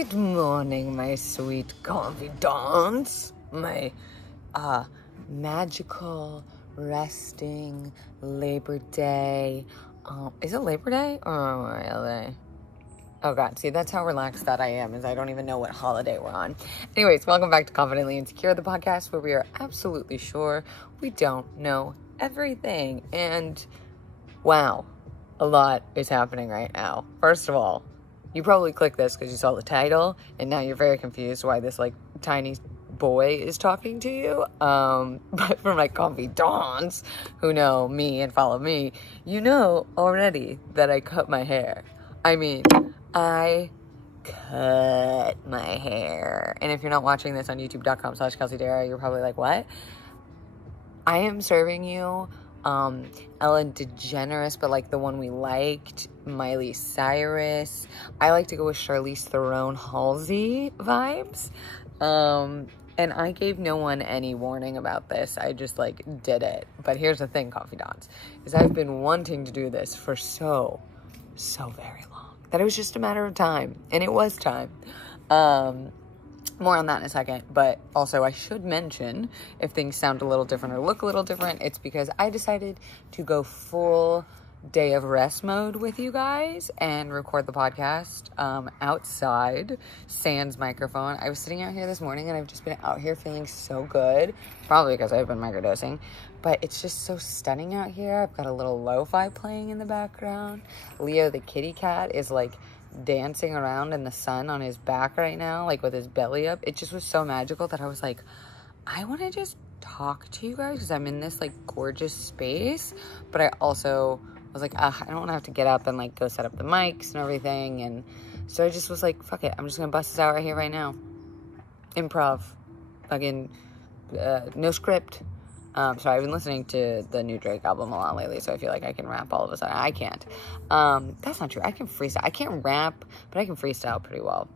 Good morning, my sweet confidants. My magical, resting Labor Day. Is it Labor Day or Memorial Day? Oh God, see, that's how relaxed that I am, is I don't even know what holiday we're on. Anyways, welcome back to Confidently Insecure, the podcast where we are absolutely sure we don't know everything. And wow, a lot is happening right now. First of all, you probably clicked this because you saw the title, and now you're very confused why this, like, tiny boy is talking to you. But for my confidants who know me and follow me, you know already that I cut my hair. I mean, I cut my hair. And if you're not watching this on youtube.com/Kelsey Darragh, you're probably like, what? I am serving you Ellen DeGeneres, but like the one we liked, Miley Cyrus. I like to go with Charlize Theron Halsey vibes. And I gave no one any warning about this. I just like did it. But here's the thing, confidants, is I've been wanting to do this for so very long that it was just a matter of time, and it was time. More on that in a second, but also I should mention, if things sound a little different or look a little different, it's because I decided to go full day of rest mode with you guys and record the podcast outside, sans microphone. I was sitting out here this morning and I've just been out here feeling so good, probably because I've been microdosing, but it's just so stunning out here. I've got a little lo-fi playing in the background. Leo the kitty cat is like dancing around in the sun on his back right now, like with his belly up. It just was so magical that I was like, I want to just talk to you guys because I'm in this like gorgeous space, but I also was like, I don't want to have to get up and like go set up the mics and everything. And so I just was like, fuck it, I'm just gonna bust this out right here right now. Improv, fucking no script. So I've been listening to the new Drake album a lot lately, so I feel like I can rap all of a sudden. I can't. That's not true. I can freestyle. I can't rap, but I can freestyle pretty well.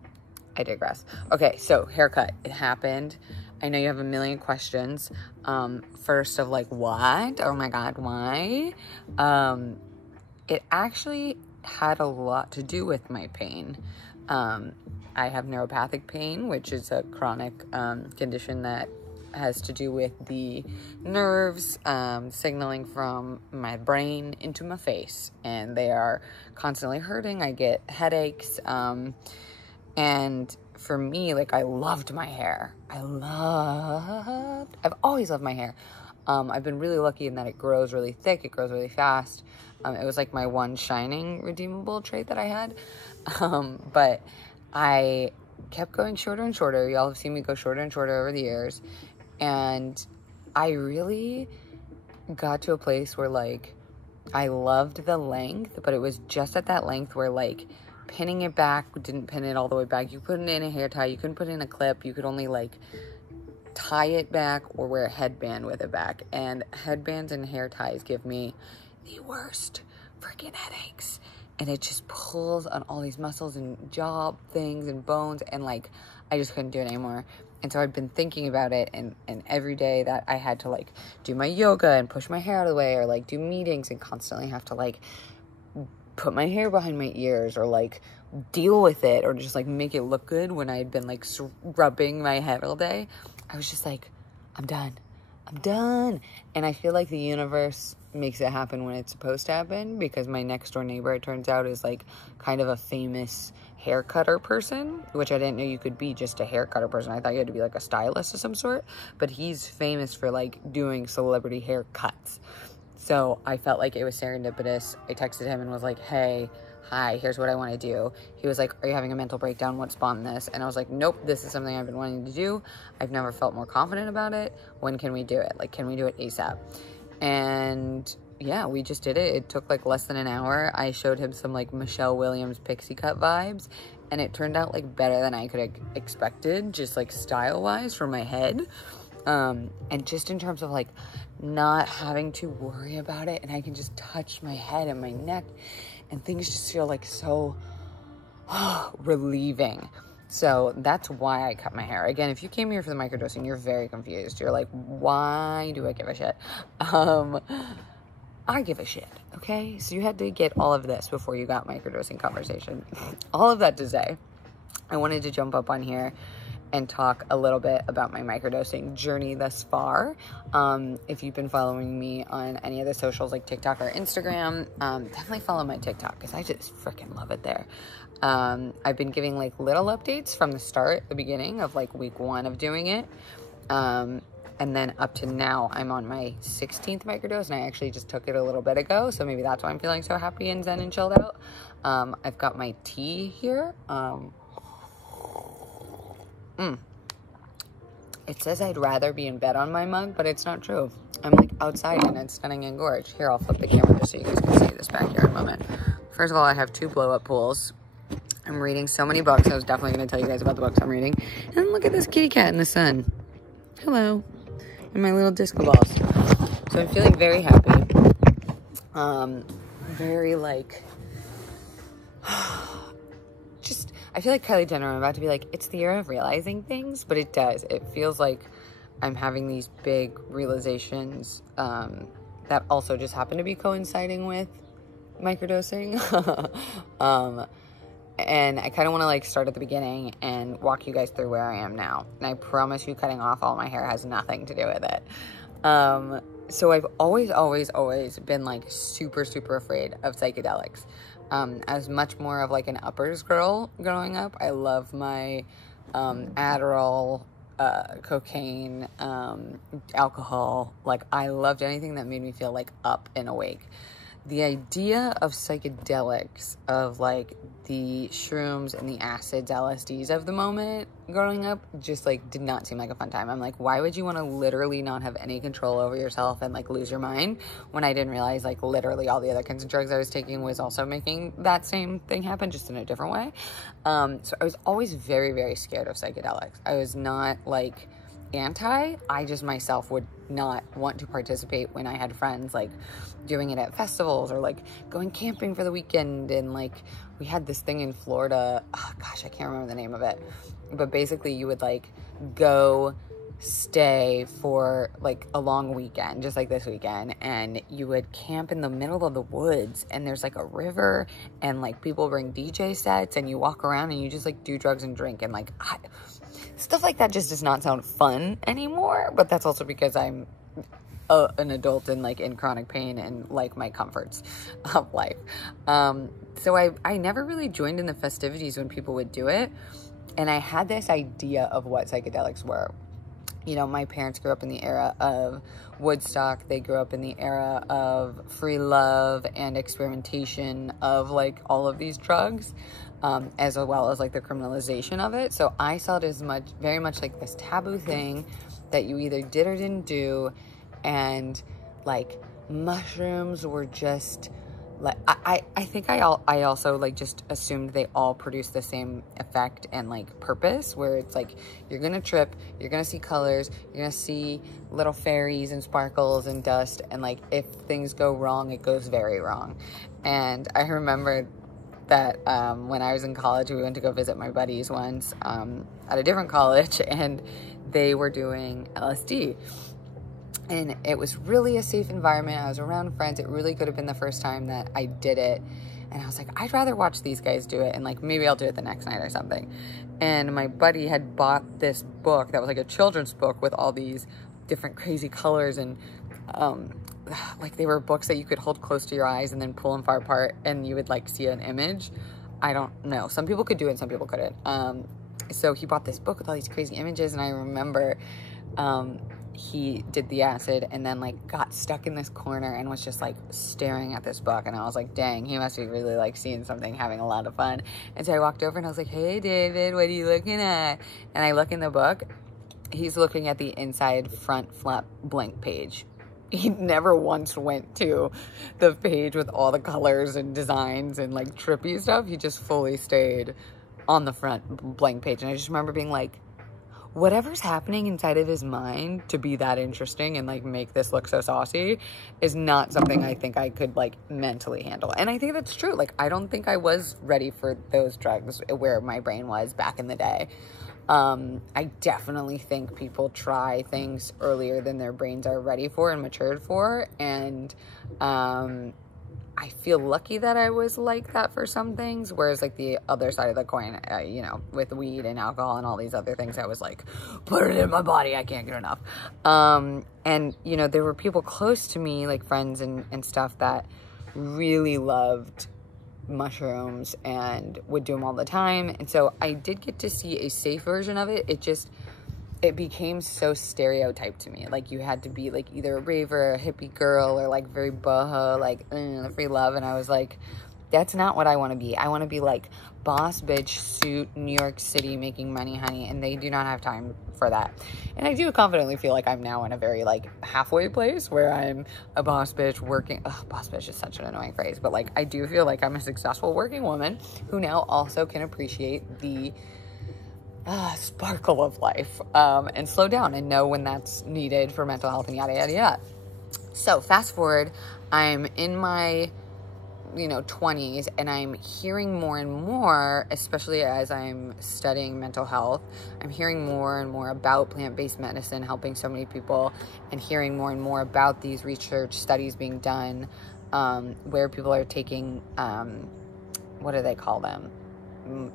I digress. Okay, so haircut. It happened. I know you have a million questions. First of like, what? Oh my God, why? It actually had a lot to do with my pain. I have neuropathic pain, which is a chronic condition that has to do with the nerves signaling from my brain into my face, and they are constantly hurting. I get headaches, and for me, like, I loved my hair. I've always loved my hair. I've been really lucky in that it grows really thick, it grows really fast. It was like my one shining redeemable trait that I had, but I kept going shorter and shorter. Y'all have seen me go shorter and shorter over the years. And I really got to a place where, like, I loved the length, but it was just at that length where, like, pinning it back didn't pin it all the way back. You couldn't in a hair tie. You couldn't put in a clip. You could only, like, tie it back or wear a headband with it back. And headbands and hair ties give me the worst freaking headaches. And it just pulls on all these muscles and jaw things and bones. And, like, I just couldn't do it anymore. And so I'd been thinking about it, and every day that I had to, like, do my yoga and push my hair out of the way, or, like, do meetings and constantly have to, like, put my hair behind my ears, or, like, deal with it, or just, like, make it look good when I had been, like, scrubbing my head all day, I was just like, I'm done. And I feel like the universe makes it happen when it's supposed to happen, because my next door neighbor, it turns out, is, like, kind of a famous hair cutter person, which I didn't know you could be just a hair cutter person. I thought you had to be like a stylist of some sort, but he's famous for like doing celebrity haircuts. So I felt like it was serendipitous. I texted him and was like, hey, hi, here's what I want to do. He was like, are you having a mental breakdown? What spawned this? And I was like, nope, this is something I've been wanting to do. I've never felt more confident about it. When can we do it? Like, can we do it ASAP? And yeah, we just did it. It took like less than an hour. I showed him some like Michelle Williams pixie cut vibes, and it turned out like better than I could have expected, just like style wise for my head. And just in terms of like not having to worry about it, and I can just touch my head and my neck, and things just feel like so relieving. So that's why I cut my hair. Again, if you came here for the microdosing, you're very confused. You're like, why do I give a shit? I give a shit, okay? So you had to get all of this before you got microdosing conversation. All of that to say, I wanted to jump up on here and talk a little bit about my microdosing journey thus far. If you've been following me on any of the socials like TikTok or Instagram, definitely follow my TikTok because I just freaking love it there. I've been giving like little updates from the start, the beginning of like week 1 of doing it. And then up to now, I'm on my 16th microdose, and I actually just took it a little bit ago, so maybe that's why I'm feeling so happy and zen and chilled out. I've got my tea here. It says I'd rather be in bed on my mug, but it's not true. I'm like outside and it's stunning and gorge. Here, I'll flip the camera just so you guys can see this backyard moment. First of all, I have 2 blow-up pools. I'm reading so many books. I was definitely going to tell you guys about the books I'm reading. And look at this kitty cat in the sun. Hello. And my little disco balls. So I'm feeling very happy. Very like... just... I feel like Kylie Jenner. I'm about to be like, it's the year of realizing things, but it does. It feels like I'm having these big realizations that also just happen to be coinciding with microdosing. And I kind of want to like start at the beginning and walk you guys through where I am now. And I promise you cutting off all my hair has nothing to do with it. So I've always been like super, super afraid of psychedelics. I was much more of like an uppers girl growing up. I love my Adderall, cocaine, alcohol. Like I loved anything that made me feel like up and awake. The idea of psychedelics, of like the shrooms and the acids, LSDs of the moment growing up, just like did not seem like a fun time. I'm like, why would you want to literally not have any control over yourself and like lose your mind, when I didn't realize like literally all the other kinds of drugs I was taking was also making that same thing happen, just in a different way. So I was always very, very scared of psychedelics. I was not like anti, I just myself would not want to participate when I had friends like doing it at festivals or like going camping for the weekend. And like we had this thing in Florida, oh gosh, I can't remember the name of it, but basically you would like go stay for like a long weekend, just like this weekend, and you would camp in the middle of the woods, and there's like a river, and like people bring DJ sets, and you walk around and you just like do drugs and drink, and like stuff like that just does not sound fun anymore. But that's also because I'm an adult and like in chronic pain and like my comforts of life. So I never really joined in the festivities when people would do it, and I had this idea of what psychedelics were. You know, my parents grew up in the era of Woodstock. They grew up in the era of free love and experimentation of like all of these drugs, as well as like the criminalization of it. So I saw it as very much like this taboo thing that you either did or didn't do. And like mushrooms were just like, I think I also like just assumed they all produce the same effect and like purpose, where it's like you're gonna trip, you're gonna see colors, you're gonna see little fairies and sparkles and dust, and like if things go wrong, it goes very wrong. And I remember that when I was in college, we went to go visit my buddies once at a different college, and they were doing LSD. And it was really a safe environment. I was around friends. It really could have been the first time that I did it. And I was like, I'd rather watch these guys do it, and like maybe I'll do it the next night or something. And my buddy had bought this book that was like a children's book with all these different crazy colors, and like they were books that you could hold close to your eyes and then pull them far apart and you would like see an image. I don't know. Some people could do it and some people couldn't. So he bought this book with all these crazy images, and I remember he did the acid and then like got stuck in this corner and was just like staring at this book, and I was like, dang, he must be really like seeing something, having a lot of fun. And so I walked over and I was like, hey David, what are you looking at? And I look in the book, he's looking at the inside front flap blank page. He never once went to the page with all the colors and designs and like trippy stuff. He just fully stayed on the front blank page. And I just remember being like, whatever's happening inside of his mind to be that interesting and like make this look so saucy is not something I think I could like mentally handle. And I think that's true. Like, I don't think I was ready for those drugs where my brain was back in the day. I definitely think people try things earlier than their brains are ready for and matured for. And I feel lucky that I was like that for some things, whereas like the other side of the coin, you know, with weed and alcohol and all these other things, I was like, put it in my body, I can't get enough. And, you know, there were people close to me, like friends and stuff, that really loved mushrooms and would do them all the time. And so I did get to see a safe version of it. It became so stereotyped to me. Like, you had to be like either a raver, a hippie girl, or like very boho, like free love. And I was like, that's not what I want to be. I want to be like boss bitch suit, New York City, making money, honey. And they do not have time for that. And I do confidently feel like I'm now in a very like halfway place where I'm a boss bitch working. Ugh, boss bitch is such an annoying phrase, but like, I do feel like I'm a successful working woman who now also can appreciate the sparkle of life, and slow down and know when that's needed for mental health and yada, yada, yada. So fast forward, I'm in my, 20s, and I'm hearing more and more, especially as I'm studying mental health, I'm hearing more and more about plant-based medicine helping so many people, and hearing more and more about these research studies being done, where people are taking, what do they call them?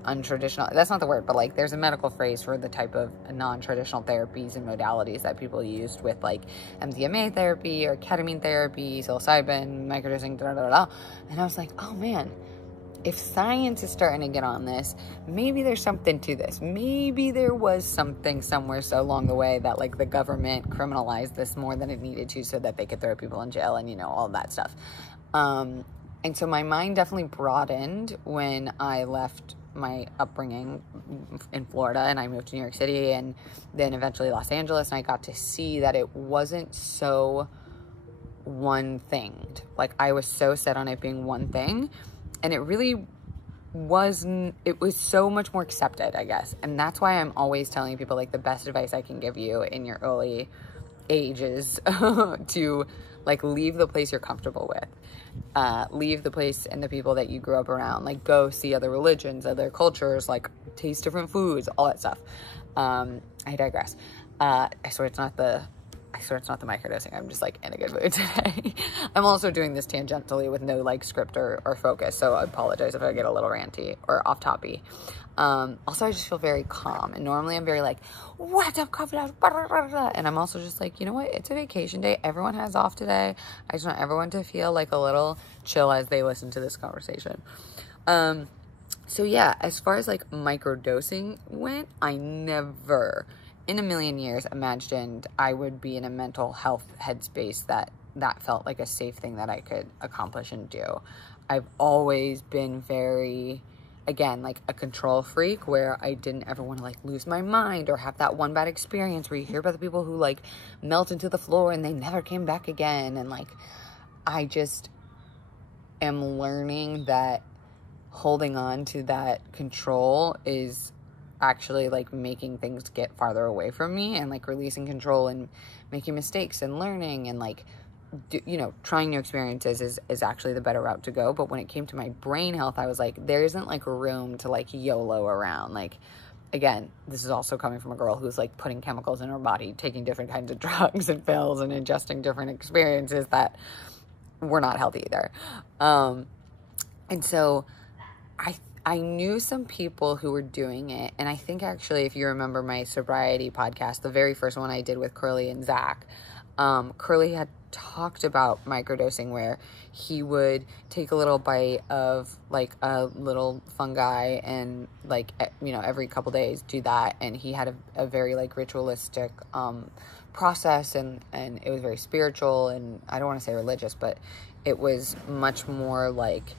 Untraditional, that's not the word, but like there's a medical phrase for the type of non-traditional therapies and modalities that people used with like MDMA therapy or ketamine therapy, psilocybin, microdosing, and I was like, oh man, if science is starting to get on this, maybe there's something to this. Maybe there was something somewhere so along the way that like the government criminalized this more than it needed to so that they could throw people in jail and all that stuff. And so my mind definitely broadened when I left my upbringing in Florida and I moved to New York City and then eventually Los Angeles, and I got to see that it wasn't so one-thinged. Like, I was so set on it being one thing, and it really wasn't. It was so much more accepted, I guess. And that's why I'm always telling people, like, the best advice I can give you in your early ages to like leave the place you're comfortable with, leave the place and the people that you grew up around, like go see other religions, other cultures, like taste different foods, all that stuff. I digress. I swear it's not the microdosing. I'm just like in a good mood today. I'm also doing this tangentially with no like script or focus, so I apologize if I get a little ranty or off topic. Also, I just feel very calm, and normally I'm very like, what's up, confidence, and I'm also just like, you know what, it's a vacation day, everyone has off today, I just want everyone to feel like a little chill as they listen to this conversation. So yeah, as far as like microdosing went, I never in a million years imagined I would be in a mental health headspace that felt like a safe thing that I could accomplish and do. I've always been very, again, like a control freak, where I didn't ever want to like lose my mind or have that one bad experience where you hear about the people who like melt into the floor and they never came back again. And like, I just am learning that holding on to that control is actually like making things get farther away from me, and like releasing control and making mistakes and learning and like, trying new experiences is actually the better route to go. But when it came to my brain health, I was like, there isn't like room to like YOLO around. Like, again, this is also coming from a girl who's like putting chemicals in her body, taking different kinds of drugs and pills and ingesting different experiences that were not healthy either. And so I knew some people who were doing it. And I think actually, if you remember my sobriety podcast, the very first one I did with Curly and Zach, Curly had talked about microdosing, where he would take a little bite of like a little fungi and like, every couple days do that. And he had a very like ritualistic, process, and it was very spiritual, and I don't want to say religious, but it was much more like,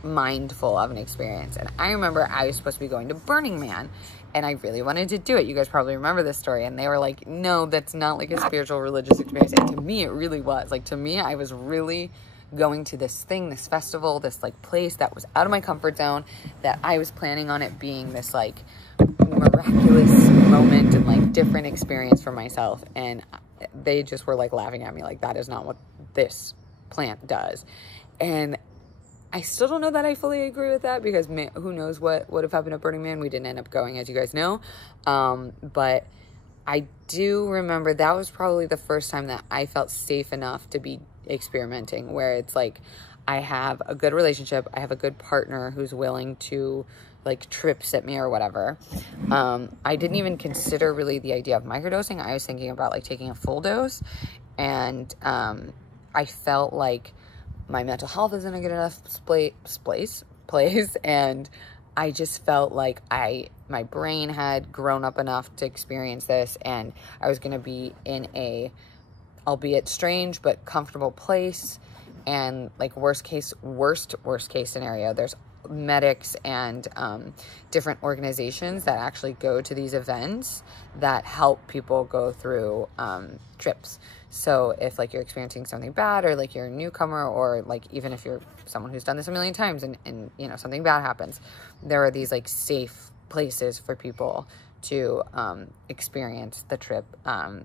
mindful of an experience. And I remember I was supposed to be going to Burning Man, and I really wanted to do it. You guys probably remember this story. And they were like, no, that's not like a spiritual religious experience. And to me, it really was. Like, to me, I was really going to this thing, this festival, this like place that was out of my comfort zone, that I was planning on it being this like miraculous moment and like different experience for myself. And they just were like laughing at me like, that is not what this plant does. And I still don't know that I fully agree with that, because who knows what would have happened at Burning Man. We didn't end up going, as you guys know. But I do remember that was probably the first time that I felt safe enough to be experimenting, where it's like, I have a good relationship, I have a good partner who's willing to like trip sit me or whatever. I didn't even consider really the idea of microdosing. I was thinking about like taking a full dose, and I felt like my mental health isn't a good enough place, and I just felt like my brain had grown up enough to experience this, and I was going to be in a, albeit strange, but comfortable place. And like worst case scenario, there's medics and different organizations that actually go to these events that help people go through trips. So if like you're experiencing something bad, or like you're a newcomer, or like even if you're someone who's done this a million times and you know, something bad happens, there are these like safe places for people to experience the trip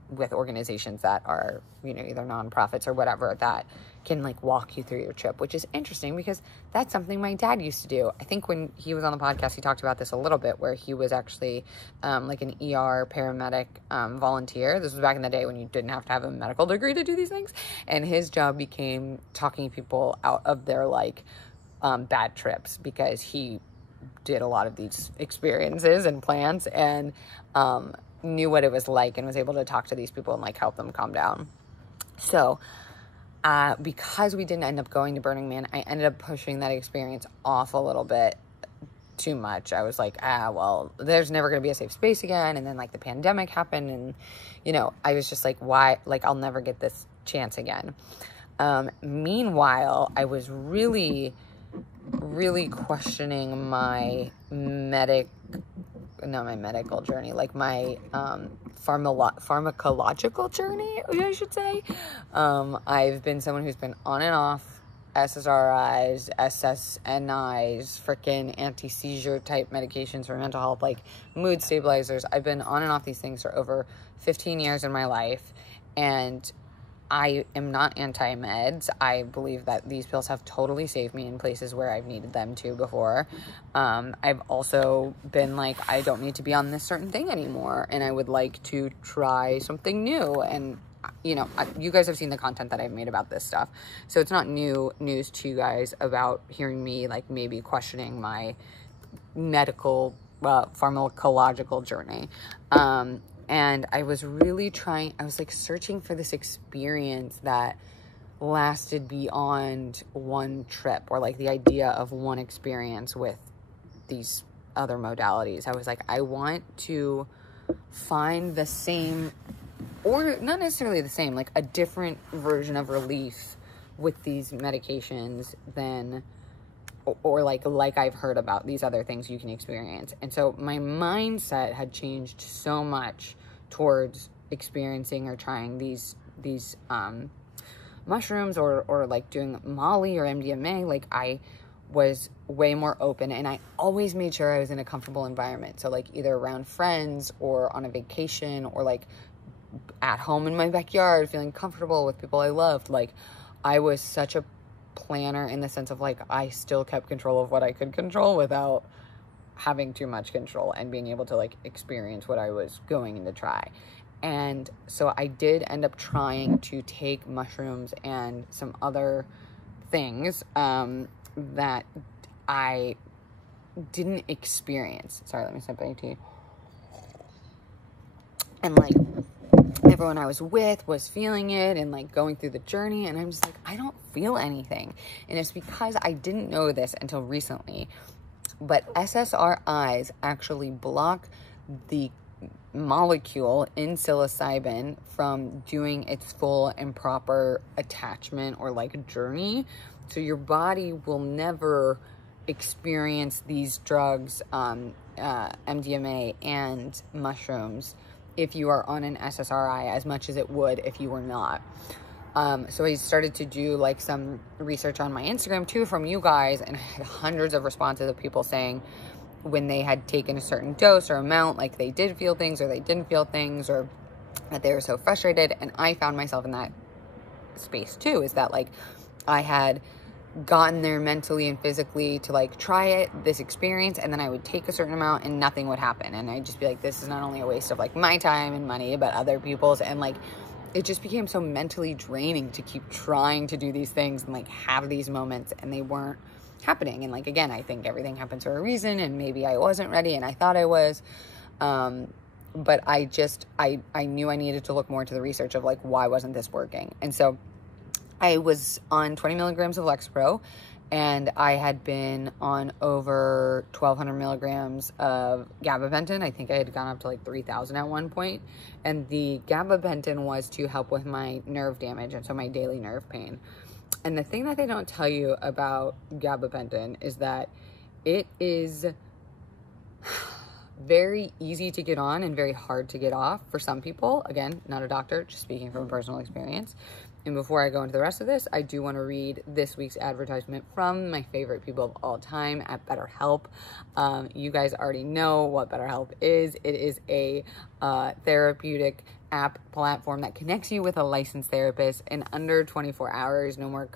with organizations that are, you know, either nonprofits or whatever, that can like walk you through your trip, which is interesting because that's something my dad used to do. I think when he was on the podcast, he talked about this a little bit, where he was actually like an ER paramedic volunteer. This was back in the day when you didn't have to have a medical degree to do these things. And his job became talking people out of their like bad trips, because he did a lot of these experiences and plans, and knew what it was like, and was able to talk to these people and like help them calm down. So because we didn't end up going to Burning Man, I ended up pushing that experience off a little bit too much. I was like, well, there's never going to be a safe space again. And then like the pandemic happened, and, you know, I was just like, why? Like, I'll never get this chance again. Meanwhile, I was really questioning my medical journey, like my pharmacological journey, I should say. I've been someone who's been on and off SSRIs, SSNIs, freaking anti-seizure type medications for mental health, like mood stabilizers. I've been on and off these things for over 15 years in my life, and I am not anti-meds. I believe that these pills have totally saved me in places where I've needed them to before. I've also been like, I don't need to be on this certain thing anymore, and I would like to try something new. And, you know, you guys have seen the content that I've made about this stuff, so it's not new news to you guys about hearing me like maybe questioning my medical pharmacological journey. And I was really I was like searching for this experience that lasted beyond one trip, or like the idea of one experience with these other modalities. I was like, I want to find the same, or not necessarily the same, like a different version of relief with these medications than, or like I've heard about these other things you can experience. And so my mindset had changed so much towards experiencing or trying these mushrooms, or like doing Molly or MDMA. Like, I was way more open, and I always made sure I was in a comfortable environment. So like either around friends, or on a vacation, or like at home in my backyard, feeling comfortable with people I loved. Like, I was such a planner in the sense of like, I still kept control of what I could control without having too much control, and being able to like experience what I was going in to try. And so I did end up trying to take mushrooms and some other things that I didn't experience. Sorry, let me sip my tea. And like, everyone I was with was feeling it and like going through the journey, and I'm just like, I don't feel anything. And it's because I didn't know this until recently, but SSRIs actually block the molecule in psilocybin from doing its full and proper attachment or like journey. So your body will never experience these drugs, MDMA and mushrooms, if you are on an SSRI, as much as it would if you were not. So I started to do like some research on my Instagram too from you guys, and I had hundreds of responses of people saying when they had taken a certain dose or amount, like they did feel things or they didn't feel things, or that they were so frustrated. And I found myself in that space too, is that like I had gotten there mentally and physically to like try this experience, and then I would take a certain amount and nothing would happen, and I'd just be like, this is not only a waste of like my time and money, but other people's. And like, it just became so mentally draining to keep trying to do these things and like have these moments, and they weren't happening. And like, again, I think everything happens for a reason, and maybe I wasn't ready and I thought I was. But I knew I needed to look more into the research of like, why wasn't this working? And so I was on 20 milligrams of Lexapro, and I had been on over 1,200 milligrams of gabapentin. I think I had gone up to like 3,000 at one point. And the gabapentin was to help with my nerve damage, and so my daily nerve pain. And the thing that they don't tell you about gabapentin is that it is very easy to get on and very hard to get off for some people. Again, not a doctor, just speaking from personal experience. And before I go into the rest of this, I do want to read this week's advertisement from my favorite people of all time at BetterHelp. You guys already know what BetterHelp is. It is a therapeutic app platform that connects you with a licensed therapist in under 24 hours. No more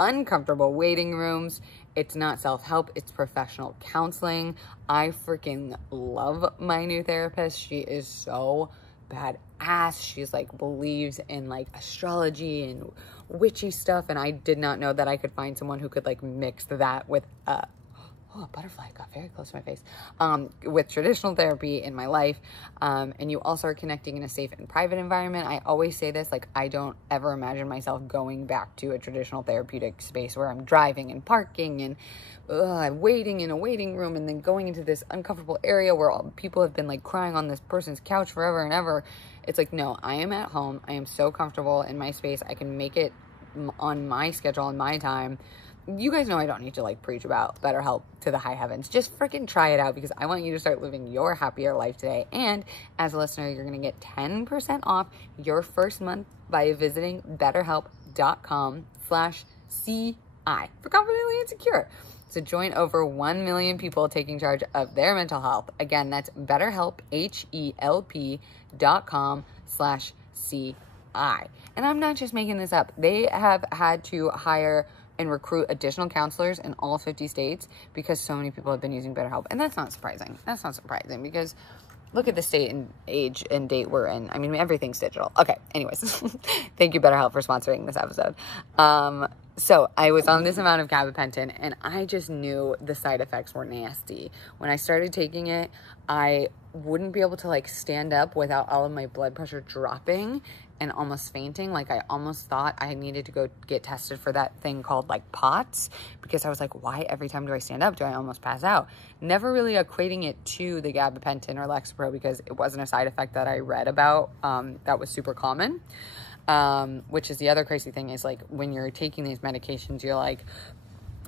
uncomfortable waiting rooms. It's not self-help, it's professional counseling. I freaking love my new therapist. She is so badass. She's like believes in like astrology and witchy stuff, and I did not know that I could find someone who could like mix that with a butterfly got very close to my face, with traditional therapy in my life. And you also are connecting in a safe and private environment. I always say this, like, I don't ever imagine myself going back to a traditional therapeutic space where I'm driving and parking and waiting in a waiting room and then going into this uncomfortable area where all people have been like crying on this person's couch forever and ever. It's like, no, I am at home. I am so comfortable in my space. I can make it on my schedule and my time. You guys know I don't need to like preach about BetterHelp to the high heavens. Just freaking try it out, because I want you to start living your happier life today. And as a listener, you're going to get 10% off your first month by visiting betterhelp.com/CI for confidently insecure. So join over 1 million people taking charge of their mental health. Again, that's BetterHelp, HELP.com/CI. And I'm not just making this up. They have had to hire and recruit additional counselors in all 50 states because so many people have been using BetterHelp. And that's not surprising. That's not surprising because look at the state and age and date we're in. I mean, everything's digital. Okay, anyways. Thank you, BetterHelp, for sponsoring this episode. So I was on this amount of gabapentin, and I just knew the side effects were nasty. When I started taking it, I wouldn't be able to like stand up without all of my blood pressure dropping and almost fainting. Like, I almost thought I needed to go get tested for that thing called like POTS, because I was like, why every time do I stand up do I almost pass out? Never really equating it to the gabapentin or Lexapro, because it wasn't a side effect that I read about that was super common. Which is the other crazy thing, is like when you're taking these medications, you're like,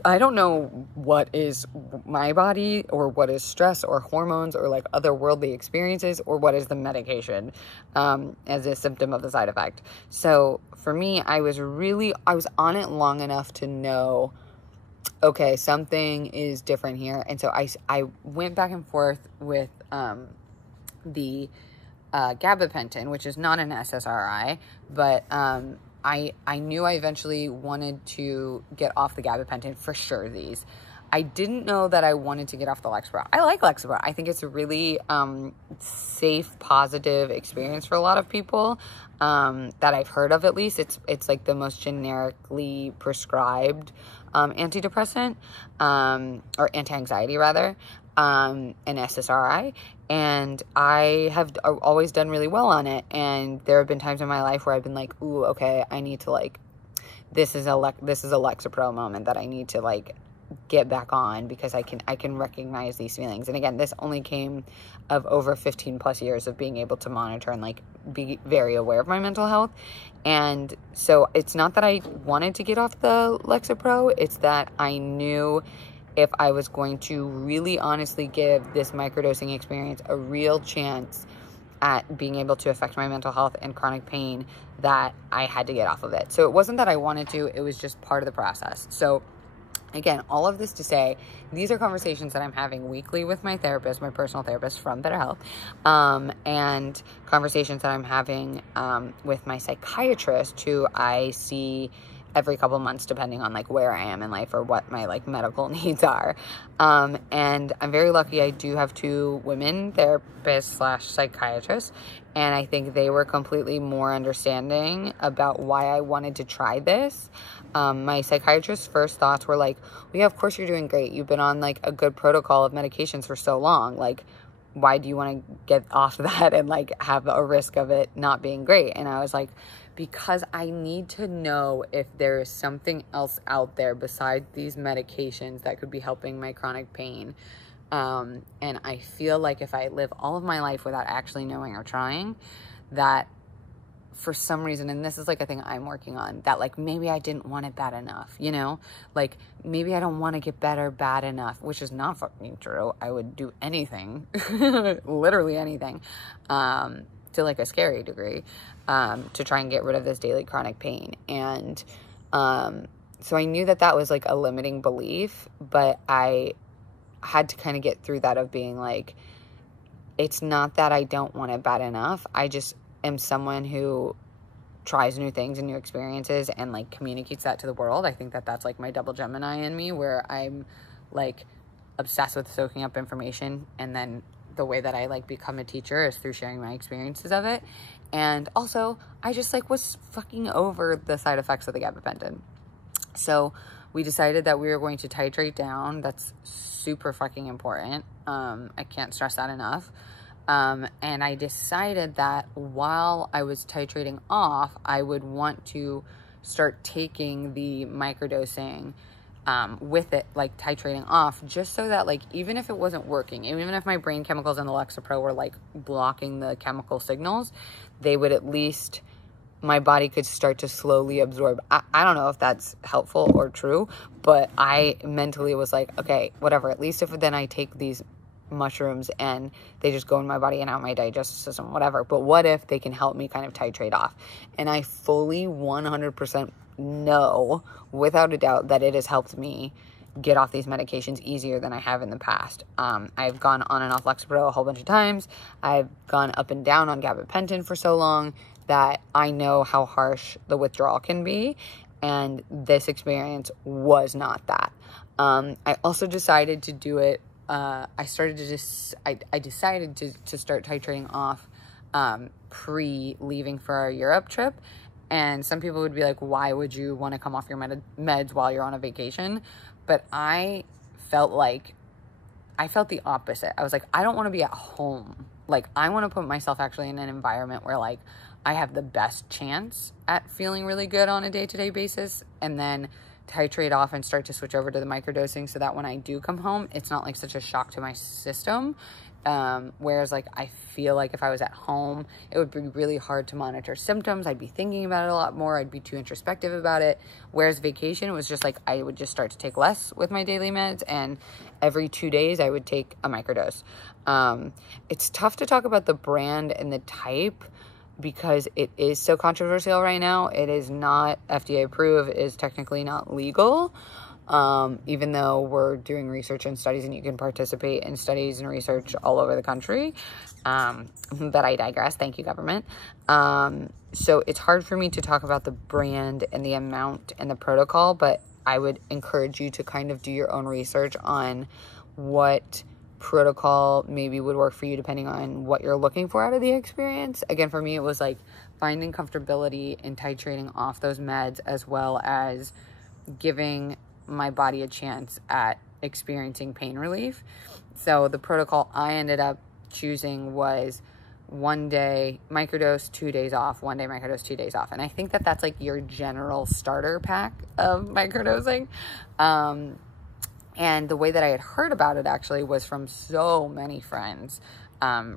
I don't know what is my body or what is stress or hormones or like otherworldly experiences or what is the medication as a symptom of the side effect. So for me, I was on it long enough to know, okay, something is different here. And so I went back and forth with the gabapentin, which is not an SSRI, but I knew I eventually wanted to get off the gabapentin for sure. I didn't know that I wanted to get off the Lexapro. I like Lexapro. I think it's a really safe, positive experience for a lot of people that I've heard of, at least. It's like the most generically prescribed antidepressant, or anti-anxiety rather, an SSRI. And I have always done really well on it. And there have been times in my life where I've been like, ooh, okay, I need to like, this is a Lexapro moment that I need to like get back on, because I can recognize these feelings. And again, this only came of over 15 plus years of being able to monitor and like be very aware of my mental health. And so it's not that I wanted to get off the Lexapro, it's that I knew if I was going to really honestly give this microdosing experience a real chance at being able to affect my mental health and chronic pain, that I had to get off of it. So it wasn't that I wanted to, it was just part of the process. So again, all of this to say, these are conversations that I'm having weekly with my therapist, my personal therapist from BetterHelp, and conversations that I'm having with my psychiatrist, who I see every couple months, depending on like where I am in life or what my like medical needs are. And I'm very lucky. I do have 2 women therapists / psychiatrists, and I think they were completely more understanding about why I wanted to try this. My psychiatrist's first thoughts were like, well, yeah, of course you're doing great. You've been on like a good protocol of medications for so long. Like, why do you want to get off that and like have a risk of it not being great? And I was like, because I need to know if there is something else out there besides these medications that could be helping my chronic pain. And I feel like if I live all of my life without actually knowing or trying, that for some reason, and this is like a thing I'm working on, that like maybe I didn't want it bad enough, you know? Like maybe I don't want to get better bad enough, which is not fucking true. I would do anything, literally anything, to like a scary degree, to try and get rid of this daily chronic pain. And so I knew that that was like a limiting belief, but I had to kind of get through that of being like, it's not that I don't want it bad enough. I just am someone who tries new things and new experiences and like communicates that to the world. I think that that's like my double Gemini in me, where I'm like obsessed with soaking up information, and then the way that I like become a teacher is through sharing my experiences of it. And also I just like was fucking over the side effects of the gabapentin. So we decided that we were going to titrate down. That's super fucking important. I can't stress that enough. And I decided that while I was titrating off, I would want to start taking the microdosing with it, like titrating off, just so that like even if it wasn't working, even if my brain chemicals in the Lexapro were like blocking the chemical signals, they would at least, my body could start to slowly absorb. I don't know if that's helpful or true, but I mentally was like, okay, whatever, at least if then I take these mushrooms and they just go in my body and out my digestive system, whatever. But what if they can help me kind of titrate off? And I fully 100% know without a doubt that it has helped me get off these medications easier than I have in the past. I've gone on and off Lexapro a whole bunch of times. I've gone up and down on gabapentin for so long that I know how harsh the withdrawal can be, and this experience was not that. I also decided to do it. I decided to start titrating off pre-leaving for our Europe trip. And some people would be like, why would you want to come off your meds while you're on a vacation? But I felt the opposite. I was like, I don't want to be at home. Like, I want to put myself actually in an environment where like I have the best chance at feeling really good on a day-to-day basis, and then titrate off and start to switch over to the microdosing so that when I do come home, it's not like such a shock to my system. Whereas like I feel like if I was at home, it would be really hard to monitor symptoms. I'd be thinking about it a lot more. I'd be too introspective about it. Whereas vacation, it was just like I would just start to take less with my daily meds, and every 2 days I would take a microdose. It's tough to talk about the brand and the type because it is so controversial right now. It is not FDA approved. It is technically not legal. Even though we're doing research and studies, and you can participate in studies and research all over the country. But I digress. Thank you, government. So it's hard for me to talk about the brand and the amount and the protocol, but I would encourage you to kind of do your own research on what protocol maybe would work for you depending on what you're looking for out of the experience. Again, for me, it was like finding comfortability in titrating off those meds, as well as giving my body a chance at experiencing pain relief. So the protocol I ended up choosing was 1 day microdose, 2 days off, 1 day microdose, 2 days off. And I think that that's like your general starter pack of microdosing. And the way that I had heard about it actually was from so many friends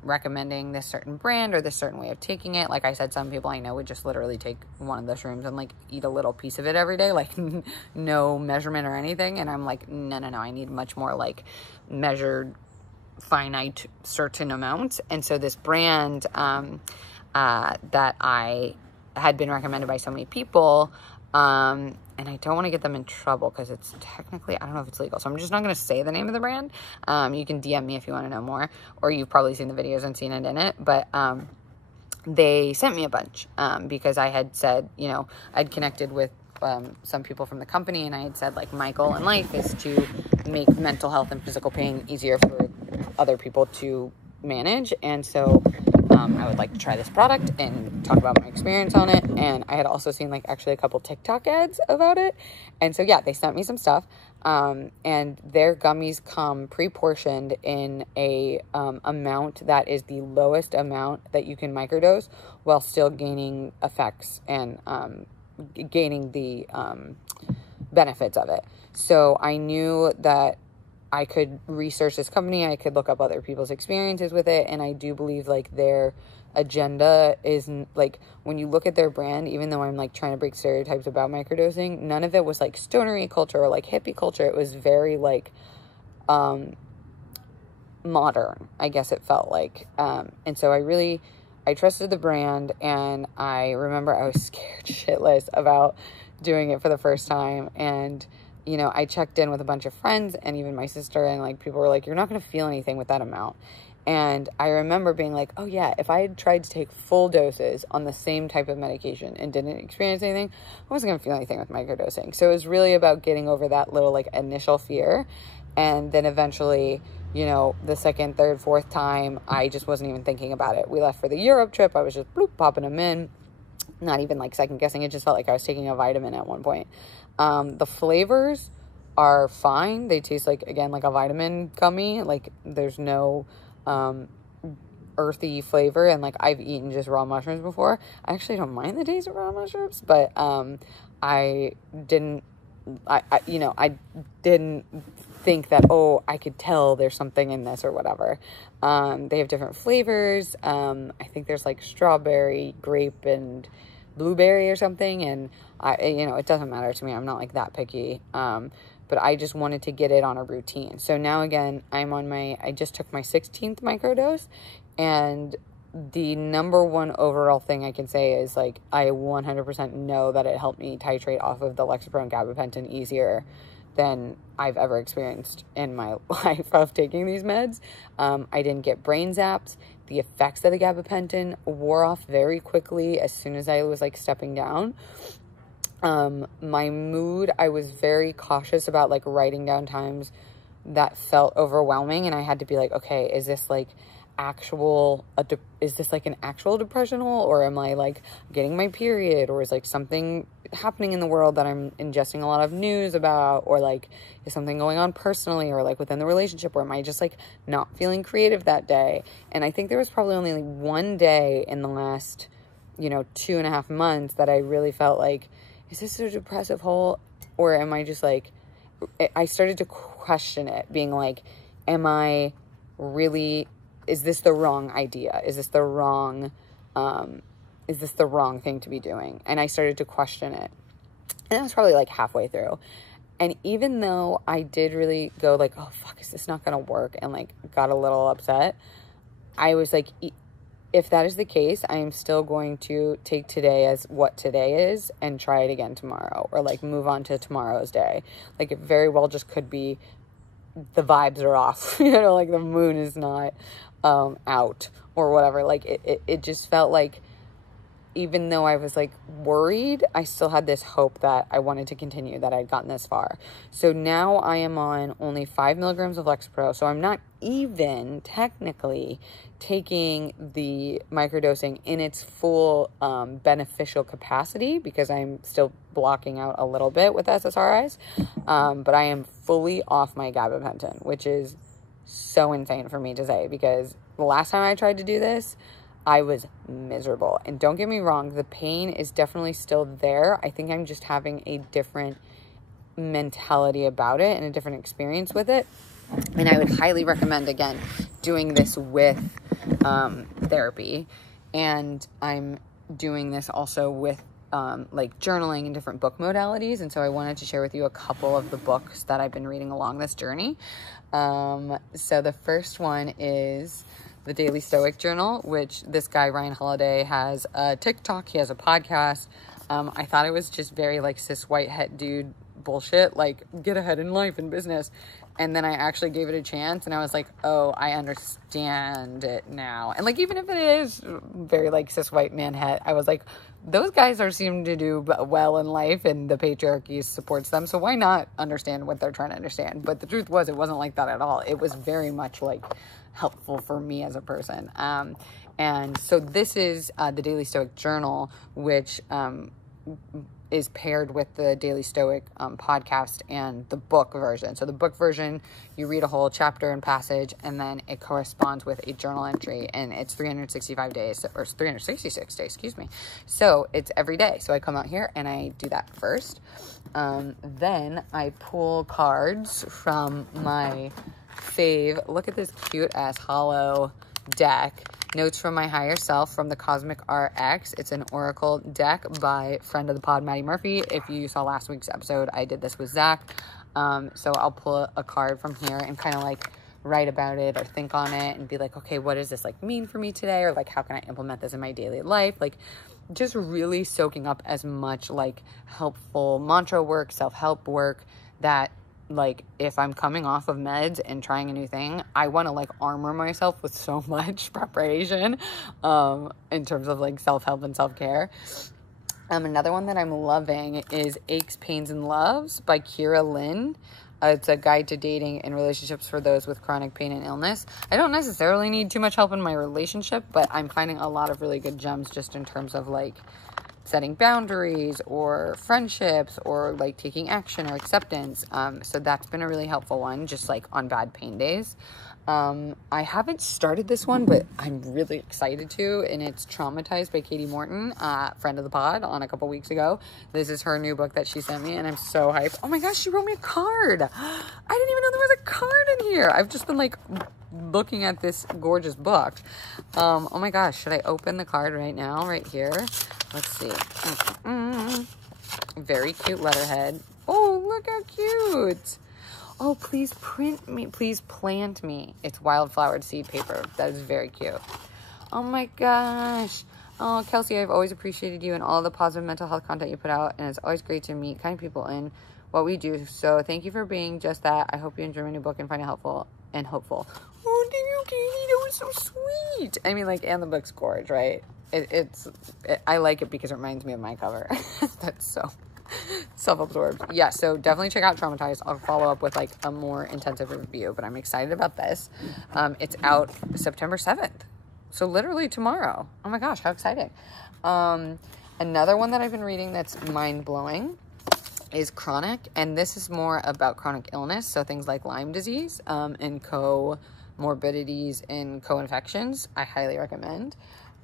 recommending this certain brand or this certain way of taking it. Like I said, some people I know would just literally take one of the shrooms and like eat a little piece of it every day, like no measurement or anything. And I'm like, no, I need much more like measured, finite, certain amounts. And so this brand that I had been recommended by so many people, and I don't want to get them in trouble because it's technically, I don't know if it's legal. So I'm just not going to say the name of the brand. You can DM me if you want to know more, or you've probably seen the videos and seen it in it. But they sent me a bunch because I had said, you know, I'd connected with some people from the company, and I had said, like, my goal in life is to make mental health and physical pain easier for other people to manage. And so I would like to try this product and talk about my experience on it. And I had also seen, like, actually a couple TikTok ads about it. And so, yeah, they sent me some stuff. And their gummies come pre-portioned in a amount that is the lowest amount that you can microdose while still gaining effects and gaining the benefits of it. So I knew that I could research this company, I could look up other people's experiences with it, and I do believe, like, their agenda is, like, when you look at their brand, even though I'm, like, trying to break stereotypes about microdosing, none of it was, like, stonery culture or, like, hippie culture. It was very, like, modern, I guess it felt like. And so I trusted the brand, and I remember I was scared shitless about doing it for the first time. And you know, I checked in with a bunch of friends and even my sister, and, like, people were like, you're not going to feel anything with that amount. And I remember being like, oh yeah, if I had tried to take full doses on the same type of medication and didn't experience anything, I wasn't going to feel anything with microdosing. So it was really about getting over that little, like, initial fear. And then eventually, you know, the second, third, fourth time, I just wasn't even thinking about it. We left for the Europe trip. I was just bloop, popping them in. Not even, like, second guessing. It just felt like I was taking a vitamin at one point. The flavors are fine. They taste like, again, like a vitamin gummy. Like, there's no earthy flavor. And, like, I've eaten just raw mushrooms before. I actually don't mind the taste of raw mushrooms, but I didn't think that, oh, I could tell there's something in this or whatever. They have different flavors. I think there's, like, strawberry, grape, and blueberry or something, and it doesn't matter to me. I'm not, like, that picky, but I just wanted to get it on a routine. So now, again, I just took my 16th microdose, and the number one overall thing I can say is, like, I 100% know that it helped me titrate off of the Lexapro and gabapentin easier than I've ever experienced in my life of taking these meds. I didn't get brain zaps. The effects of the gabapentin wore off very quickly as soon as I was, like, stepping down. My mood, I was very cautious about, like, writing down times that felt overwhelming, and I had to be like, okay, is this, like, is this like an actual depression hole, or am I, like, getting my period, or is, like, something happening in the world that I'm ingesting a lot of news about, or, like, is something going on personally, or, like, within the relationship, or am I just, like, not feeling creative that day? And I think there was probably only, like, one day in the last, 2.5 months that I really felt like, is this a depressive hole, or am I just, like, I started to question it, being like, is this the wrong idea? Is this the wrong thing to be doing? And I started to question it. And that was probably, like, halfway through. And even though I did really go, like, oh, fuck, is this not going to work? And, like, got a little upset. I was like, if that is the case, I am still going to take today as what today is and try it again tomorrow, or, like, move on to tomorrow's day. Like, it very well just could be the vibes are off, like, the moon is not out or whatever. Like, it just felt like, even though I was, like, worried, I still had this hope that I wanted to continue, that I'd gotten this far. So now I am on only 5 milligrams of Lexapro. So I'm not even technically taking the microdosing in its full beneficial capacity, because I'm still blocking out a little bit with SSRIs. But I am fully off my gabapentin, which is so insane for me to say, because the last time I tried to do this, I was miserable. And don't get me wrong, the pain is definitely still there. I think I'm just having a different mentality about it and a different experience with it. And I would highly recommend, again, doing this with therapy. And I'm doing this also with like, journaling and different book modalities. And so I wanted to share with you a couple of the books that I've been reading along this journey. So the first one is the Daily Stoic Journal, which this guy, Ryan Holiday, has a TikTok. He has a podcast. I thought it was just very, like, cis white het dude bullshit, like, get ahead in life and business. And then I actually gave it a chance, and I was like, oh, I understand it now. And like, even if it is very like cis white man het, I was like, those guys are seem to do well in life, and the patriarchy supports them. So why not understand what they're trying to understand? But the truth was, it wasn't like that at all. It was very much like helpful for me as a person. And so this is the Daily Stoic Journal, which is paired with the Daily Stoic podcast and the book version. So the book version, you read a whole chapter and passage, and then it corresponds with a journal entry, and it's 365 days, or 366 days, excuse me. So it's every day. So I come out here and I do that first. Then I pull cards from my fave. Look at this cute ass hollow deck. Notes from My Higher Self from the Cosmic RX. It's an oracle deck by friend of the pod, Maddie Murphy. If you saw last week's episode, I did this with Zach. So I'll pull a card from here and kind of like write about it or think on it and be like, okay, what does this like mean for me today? Or like, how can I implement this in my daily life? Like, just really soaking up as much like helpful mantra work, self-help work that, like, if I'm coming off of meds and trying a new thing, I want to like armor myself with so much preparation in terms of like self-help and self-care. Another one that I'm loving is Aches, Pains, and Loves by Kira Lynn. It's a guide to dating and relationships for those with chronic pain and illness. I don't necessarily need too much help in my relationship, but I'm finding a lot of really good gems just in terms of like setting boundaries or friendships or like taking action or acceptance. So that's been a really helpful one, just like on bad pain days. I haven't started this one, but I'm really excited to, and it's Traumatized by Katie Morton, friend of the pod, on a couple weeks ago. This is her new book that she sent me, and I'm so hyped. Oh my gosh, she wrote me a card. I didn't even know there was a card in here. I've just been like looking at this gorgeous book. Oh my gosh, should I open the card right now, right here? Let's see. Very cute letterhead. Oh, look how cute. Oh, please print me. Please plant me. It's wildflowered seed paper. That is very cute. Oh my gosh. Oh, Kelsey, I've always appreciated you and all the positive mental health content you put out, and it's always great to meet kind people in what we do. So thank you for being just that. I hope you enjoy my new book and find it helpful and hopeful. Oh, thank you, Katie. That was so sweet. I mean, like, and the book's gorge, right? I like it because it reminds me of my cover. That's so self-absorbed. Yeah, so definitely check out Traumatized. I'll follow up with like a more intensive review, but I'm excited about this. It's out September 7th. So literally tomorrow. Oh my gosh, how exciting. Another one that I've been reading that's mind-blowing is Chronic, and this is more about chronic illness, so things like Lyme disease and comorbidities and co-infections. I highly recommend.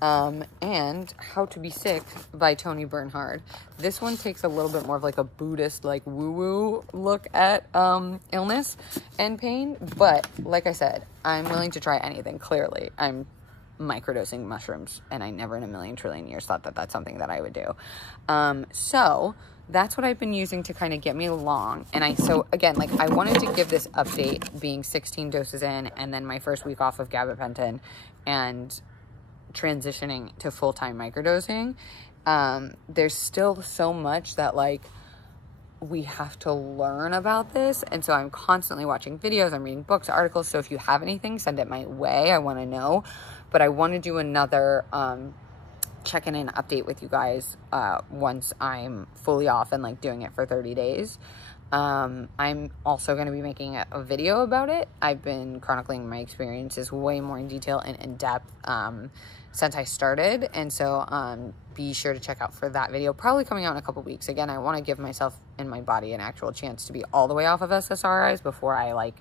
And How to Be Sick by Tony Bernhard. This one takes a little bit more of like a Buddhist, like woo-woo look at illness and pain, but like I said, I'm willing to try anything. Clearly, I'm microdosing mushrooms, and I never in a million trillion years thought that that's something that I would do. So that's what I've been using to kind of get me along. And so again, like, I wanted to give this update being 16 doses in, and then my first week off of gabapentin and transitioning to full-time microdosing. There's still so much that like we have to learn about this, and so I'm constantly watching videos, I'm reading books, articles. So if you have anything, send it my way. I want to know. But I want to do another check-in and update with you guys once I'm fully off and like doing it for 30 days. I'm also going to be making a video about it. I've been chronicling my experiences way more in detail and in depth since I started, and so be sure to check out for that video, probably coming out in a couple weeks. Again, I want to give myself and my body an actual chance to be all the way off of SSRIs before I like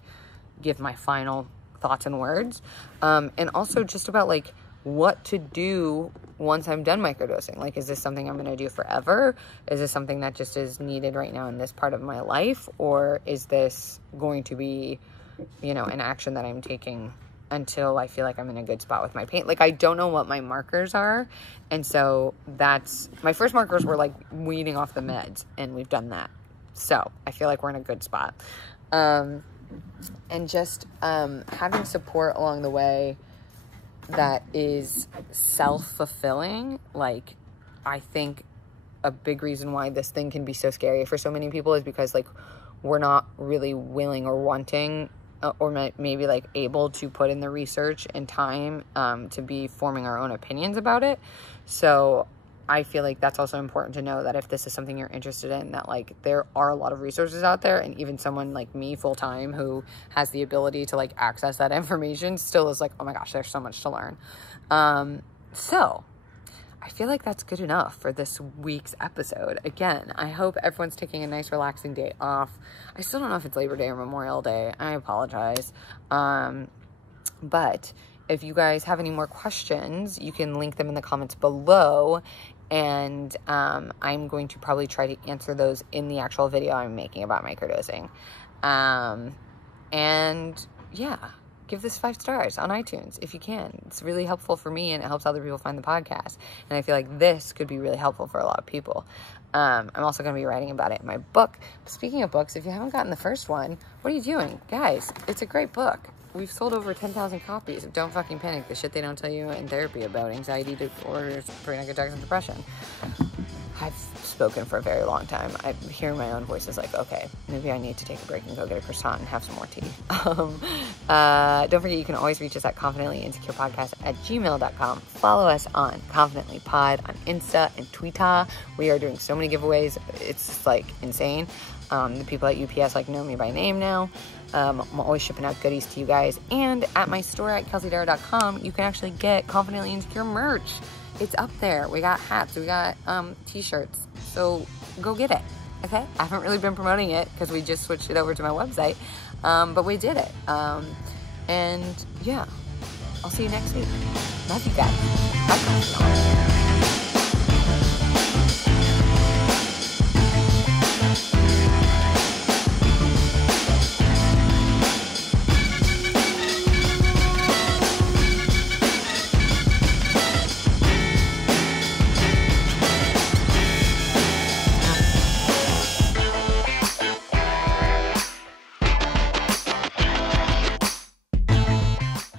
give my final thoughts and words, and also just about like what to do once I'm done microdosing. Like, is this something I'm going to do forever? Is this something that just is needed right now in this part of my life? Or is this going to be, you know, an action that I'm taking until I feel like I'm in a good spot with my pain? Like, I don't know what my markers are. And so that's, my first markers were like weaning off the meds, and we've done that. So I feel like we're in a good spot. And just having support along the way that is self-fulfilling. Like, I think a big reason why this thing can be so scary for so many people is because like we're not really willing or wanting or maybe like able to put in the research and time to be forming our own opinions about it. So I feel like that's also important to know, that if this is something you're interested in, that like there are a lot of resources out there, and even someone like me full-time who has the ability to like access that information still is like, oh my gosh, there's so much to learn. So I feel like that's good enough for this week's episode. Again, I hope everyone's taking a nice relaxing day off. I still don't know if it's Labor Day or Memorial Day. I apologize. But if you guys have any more questions, you can link them in the comments below, and I'm going to probably try to answer those in the actual video I'm making about microdosing. And yeah, give this 5 stars on iTunes if you can. It's really helpful for me, and it helps other people find the podcast. And I feel like this could be really helpful for a lot of people. I'm also going to be writing about it in my book. Speaking of books, if you haven't gotten the first one, what are you doing? Guys, it's a great book. We've sold over 10,000 copies of Don't Fucking Panic, the shit they don't tell you in therapy about anxiety disorders, panic attacks, and depression. I've spoken for a very long time. I hear my own voice is like, okay, maybe I need to take a break and go get a croissant and have some more tea. Don't forget, you can always reach us at confidentlyinsecurepodcast@gmail.com. Follow us on Confidently Pod on Insta and Twitter. We are doing so many giveaways. It's just like insane. The people at UPS like know me by name now. I'm always shipping out goodies to you guys. And at my store at KelseyDarragh.com, you can actually get Confidently Insecure merch. It's up there. We got hats. We got t-shirts. So go get it. Okay? I haven't really been promoting it because we just switched it over to my website. But we did it. And yeah, I'll see you next week. Love you guys. Bye.